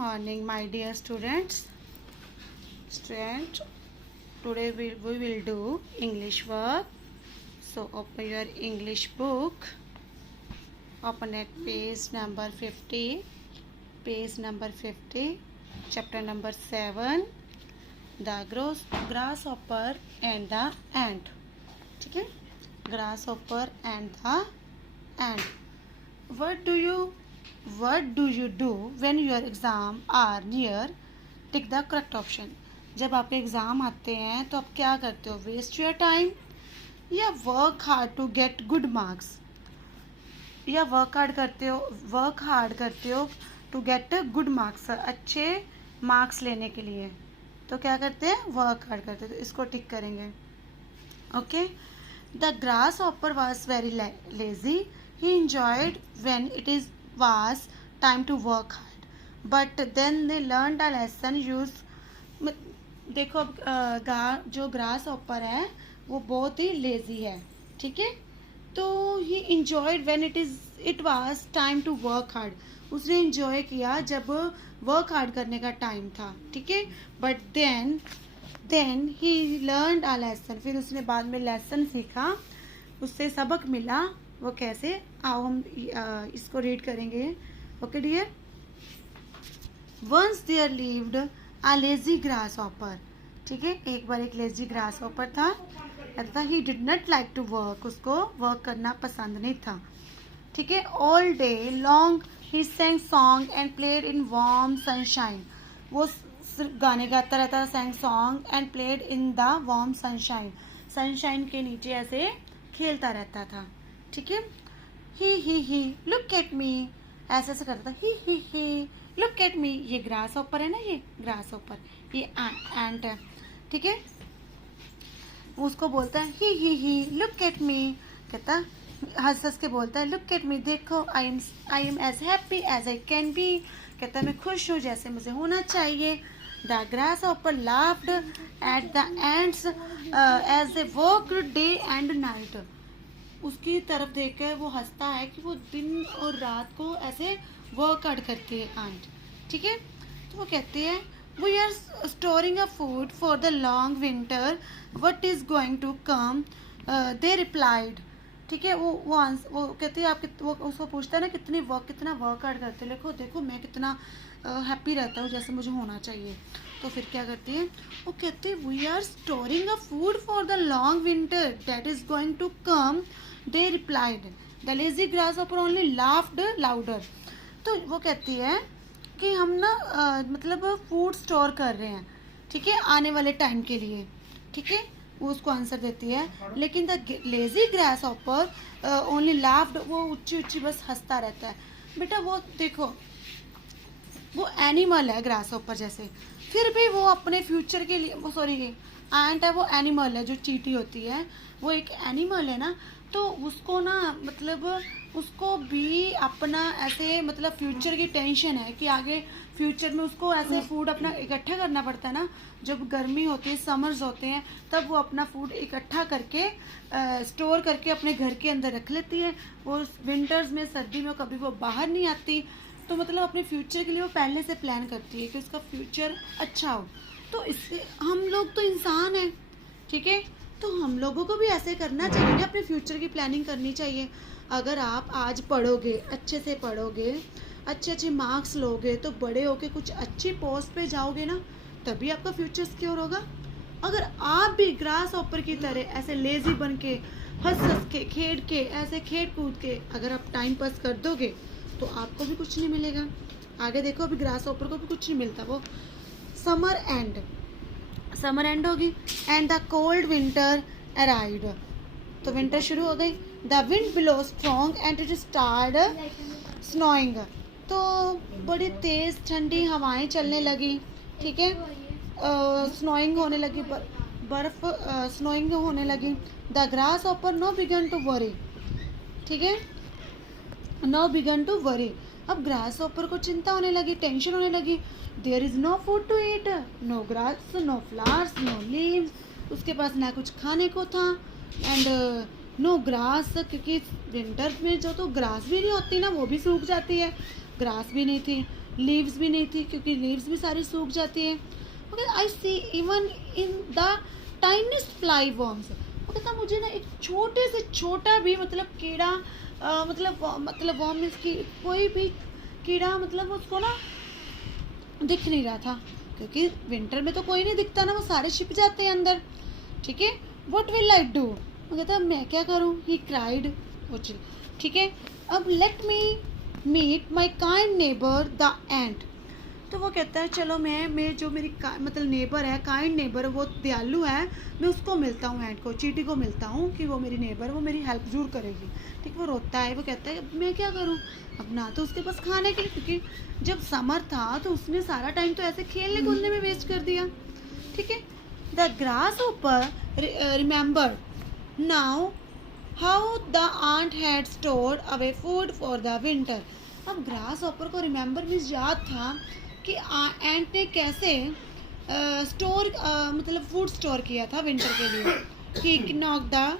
morning, my dear students. Today we will do English work. So open your English book. Open at page number 50. Page number 50. Chapter number 7. The grasshopper and the ant. ठीक है? Grasshopper and the ant. What do you do when your exam are near? Tick the correct option. जब आपके exam आते हैं तो आप क्या करते हो? वेस्ट योर टाइम या work hard to get good marks, या वर्क हार्ड करते हो टू गेट गुड मार्क्स, अच्छे मार्क्स लेने के लिए. तो क्या करते हैं? वर्क हार्ड करते हैं. तो इसको टिक करेंगे. Okay. The grass hopper was very lazy. He enjoyed when it was time to work hard, but then they learned a lesson. देखो अब जो ग्रास हॉपर है वो बहुत ही लेजी है, ठीक है. तो ही enjoyed when it was time to work hard. उसने enjoy किया जब वर्क हार्ड करने का टाइम था, ठीक है. But then he learned a lesson. फिर उसने बाद में लेसन सीखा, उससे सबक मिला. वो कैसे? आओ हम इसको रीड करेंगे. Okay dear. Once there lived a lazy grasshopper. ठीक है. एक बार एक लेजी ग्रास हॉपर था. कहता he did not like to work. उसको वर्क करना पसंद नहीं था, ठीक है. All day long he sang song and played in warm sunshine. वो गाने गाता रहता था. sang song and played in the warm sunshine. Sunshine के नीचे ऐसे खेलता रहता था, ठीक है. He look at me. ऐसे ऐसे करता था. He look at me. ये ग्रास हॉपर है ना, ये ग्रास हॉपर, ये एंट है, ठीक है. उसको बोलता है ही लुक एट मी. कहता हंस के बोलता है लुक एट मी. देखो I am as happy as I can be. कहता मैं खुश हूँ जैसे मुझे होना चाहिए. The grasshopper laughed at the ants as they worked day and night. उसकी तरफ देखकर वो हंसता है कि वो दिन और रात को ऐसे वर्क हार्ड करती है एंट, ठीक है. तो वो कहते हैं we are storing a food for the long winter, what is going to come. They replied, ठीक है. वो कहती है आप वो उसको पूछता है ना कितना वर्क हार्ड करते हो. देखो मैं कितना हैप्पी रहता हूँ जैसे मुझे होना चाहिए. तो फिर क्या करती है? वो कहती है we are storing a food for the long winter that is going to come. They replied. The lazy grasshopper only laughed louder. तो वो कहती है कि हम ना मतलब फूड स्टोर कर रहे हैं, ठीक है, आने वाले टाइम के लिए, ठीक है. वो उसको आंसर देती है. लेकिन the lazy grasshopper only laughed. वो ऊंची बस हंसता रहता है. बेटा वो देखो वो एनिमल है ग्रासहॉपर जैसे, फिर भी वो अपने फ्यूचर के लिए, वो सॉरी एंट है, वो एनिमल है. जो चींटी होती है वो एक एनिमल है ना. तो उसको ना मतलब उसको भी अपना ऐसे मतलब फ्यूचर की टेंशन है कि आगे फ्यूचर में उसको ऐसे फूड अपना इकट्ठा करना पड़ता है ना. जब गर्मी होती है, समर्स होते हैं, तब वो अपना फूड इकट्ठा करके स्टोर करके अपने घर के अंदर रख लेती है. वो विंटर्स में, सर्दी में कभी वो बाहर नहीं आती. तो मतलब अपने फ्यूचर के लिए वो पहले से प्लान करती है कि उसका फ्यूचर अच्छा हो. तो इससे हम लोग तो इंसान हैं, ठीक है. तो हम लोगों को भी ऐसे करना चाहिए, अपने फ्यूचर की प्लानिंग करनी चाहिए. अगर आप आज पढ़ोगे, अच्छे से पढ़ोगे, अच्छे मार्क्स लोगे, तो बड़े होके कुछ अच्छी पोस्ट पे जाओगे ना, तभी आपका फ्यूचर सिक्योर होगा. अगर आप भी ग्रास हॉपर की तरह ऐसे लेजी बन के हंस के खेड के ऐसे खेड कूद के अगर आप टाइम पास कर दोगे तो आपको भी कुछ नहीं मिलेगा. आगे देखो, अभी ग्रास हॉपर को भी कुछ नहीं मिलता. वो समर एंड होगी and the cold winter arrived. तो विंटर शुरू हो गई. The wind blow strong and it started snowing. तो बड़ी तेज़ ठंडी हवाएं चलने लगी, ठीक है. स्नोइंग होने लगी, बर्फ स्नोइंग होने लगी. The grasshopper no began to worry, ठीक है. No began to worry. अब ग्रास हॉपर को चिंता होने लगी, टेंशन होने लगी. There is no food to eat, no grass, no flowers, no leaves. उसके पास ना कुछ खाने को था. एंड नो ग्रास, क्योंकि विंटर में जो तो ग्रास भी नहीं होती ना, वो भी सूख जाती है. ग्रास भी नहीं थी. लीव्स भी नहीं थी क्योंकि लीव्स भी सारी सूख जाती है। Okay, I see even in the tiniest fly worms. वो कहता मुझे ना एक छोटे से छोटा भी मतलब कीड़ा मतलब वर्म मीन्स की कोई भी कीड़ा मतलब उसको ना दिख नहीं रहा था, क्योंकि विंटर में तो कोई नहीं दिखता ना, वो सारे छिप जाते हैं अंदर। ठीक है, वट विल आई डू, वो कहता मैं क्या करूँ, ही क्राइड। वो चल ठीक है, अब let me meet my kind neighbour the ant. तो वो कहता है चलो मैं जो मेरी मतलब नेबर है, काइंड नेबर, वो दयालु है, मैं उसको मिलता हूँ, एंट को, चींटी को मिलता हूँ कि वो मेरी नेबर, वो मेरी हेल्प जरूर करेगी। ठीक, वो रोता है, वो कहता है मैं क्या करूँ, अब ना तो उसके पास खाने के लिए, क्योंकि जब समर था तो उसने सारा टाइम तो ऐसे खेलने कूदने में वेस्ट कर दिया। ठीक है, the grasshopper remember now how the ant had stored away food for the winter. अब ग्रास ऊपर को रिमेंबर मीन्स याद था कि एंट ने कैसे स्टोर मतलब फूड स्टोर किया था विंटर के लिए। He knock the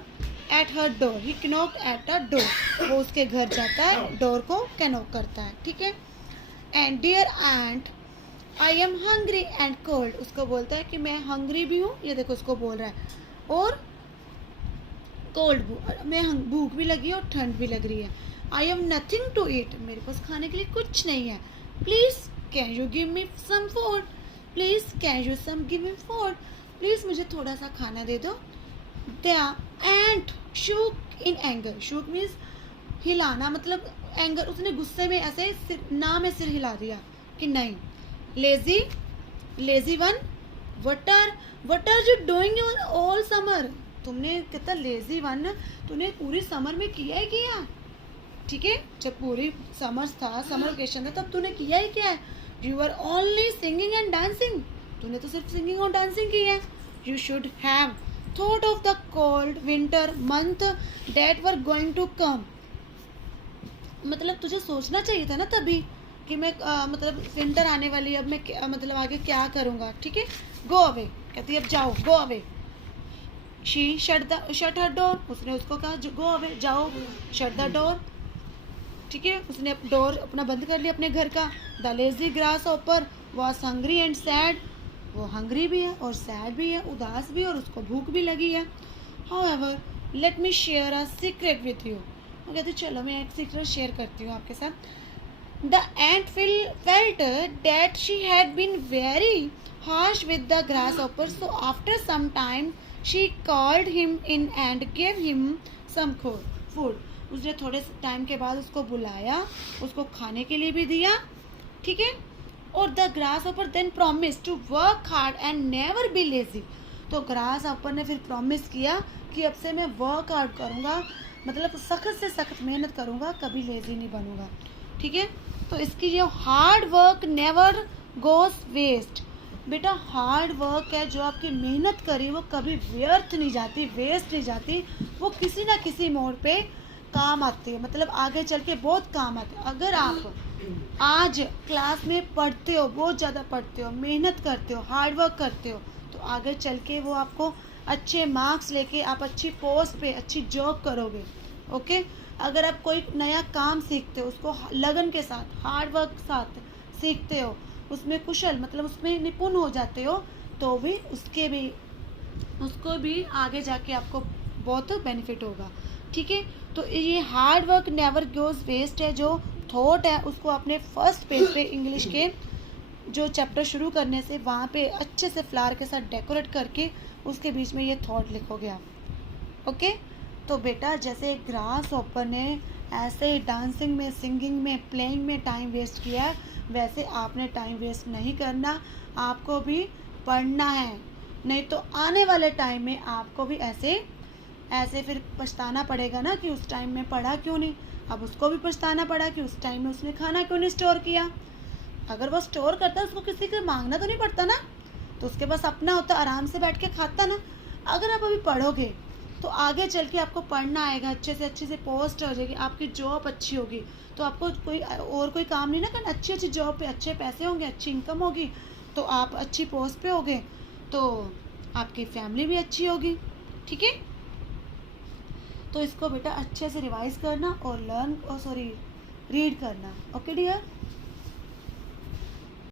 at her door, he knock at a door, वो उसके घर जाता है, डोर को कैनॉक करता है। ठीक है, and dear ant I am hungry and cold, उसको बोलता है कि मैं हंग्री भी हूँ, ये देखो उसको बोल रहा है, और कोल्ड, मैं भूख भी लगी है और ठंड भी लग रही है। I am nothing to eat, मेरे पास खाने के लिए कुछ नहीं है। Please can you give me some food, please can you some give me food, please मुझे थोड़ा सा खाना दे दो। The ant shook in anger, shook means हिलाना, मतलब एंगर, उसने गुस्से में ऐसे सिर हिला दिया कि नहीं। Lazy, lazy one, what are you doing all summer, तुमने कितना लेजी वन, तूने पूरी समर में किया ही किया। ठीक है, जब पूरी समर था, समर वेकेशन था, तब तूने किया ही क्या है, you are only singing and dancing, तूने तो सिर्फ सिंगिंग और डांसिंग की है। You should have thought of the cold winter month that were going to come, मतलब तुझे सोचना चाहिए था ना तभी कि मैं मतलब विंटर आने वाली है, अब मैं मतलब आगे क्या करूँगा। ठीक है, गो अवे, कहती है अब जाओ, go away. She shut her door, उसने उसको कहा गो अवे, जाओ, शट द डोर। ठीक है, उसने डोर अपना बंद कर लिया अपने घर का। द लेजी ग्रास ऊपर वॉज हंग्री एंड सैड, वो हंग्री भी है और सैड भी है, उदास भी, और उसको भूख भी लगी है। However let me share a secret with you, वो कहते चलो मैं एक सीक्रेट शेयर करती हूँ आपके साथ। The ant felt that she had been very harsh with the grasshopper, so after some time she called him in and gave him some food, उसने थोड़े टाइम के बाद उसको बुलाया, उसको खाने के लिए भी दिया। ठीक है, और the grasshopper then promise to work hard and never be lazy, तो ग्रासहॉपर ने फिर प्रॉमिस किया कि अब से मैं वर्क हार्ड करूँगा, मतलब सख्त से सख्त मेहनत करूँगा, कभी लेजी नहीं बनूँगा। ठीक है, तो इसकी ये हार्ड वर्क नेवर गोस वेस्ट, बेटा हार्ड वर्क है, जो आपकी मेहनत करी वो कभी व्यर्थ नहीं जाती, वेस्ट नहीं जाती, वो किसी ना किसी मोड़ पे काम आती है, मतलब आगे चल के बहुत काम आती है। अगर आप आज क्लास में पढ़ते हो, बहुत ज़्यादा पढ़ते हो, मेहनत करते हो, हार्ड वर्क करते हो, तो आगे चल के वो आपको अच्छे मार्क्स लेके आप अच्छी पोस्ट पे अच्छी जॉब करोगे। ओके, अगर आप कोई नया काम सीखते हो, उसको लगन के साथ, हार्ड वर्क के साथ सीखते हो, उसमें कुशल मतलब उसमें निपुण हो जाते हो, तो भी उसको भी आगे जाके आपको बहुत बेनिफिट होगा। ठीक है, तो ये hard work never goes waste है, जो थॉट है उसको अपने फर्स्ट पेज पे इंग्लिश के जो चैप्टर शुरू करने से वहाँ पे अच्छे से फ्लावर के साथ डेकोरेट करके उसके बीच में ये थॉट लिखोगे आप। ओके, तो बेटा जैसे ग्रासहॉपर ने ऐसे डांसिंग में, सिंगिंग में, प्लेइंग में टाइम वेस्ट किया है, वैसे आपने टाइम वेस्ट नहीं करना, आपको भी पढ़ना है, नहीं तो आने वाले टाइम में आपको भी ऐसे फिर पछताना पड़ेगा ना कि उस टाइम में पढ़ा क्यों नहीं। अब उसको भी पछताना पड़ा कि उस टाइम में उसने खाना क्यों नहीं स्टोर किया। अगर वो स्टोर करता उसको किसी को मांगना तो नहीं पड़ता ना, तो उसके पास अपना होता, आराम से बैठ के खाता ना। अगर आप अभी पढ़ोगे तो आगे चल के आपको पढ़ना आएगा, अच्छे से पोस्ट हो जाएगी, आपकी जॉब अच्छी होगी, तो आपको कोई काम नहीं ना करना, अच्छी जॉब पे अच्छे पैसे होंगे, अच्छी इनकम होगी, तो आप अच्छी पोस्ट पे होगे, तो आपकी फैमिली भी अच्छी होगी। ठीक है, तो इसको बेटा अच्छे से रिवाइज करना और रीड करना। Okay dear.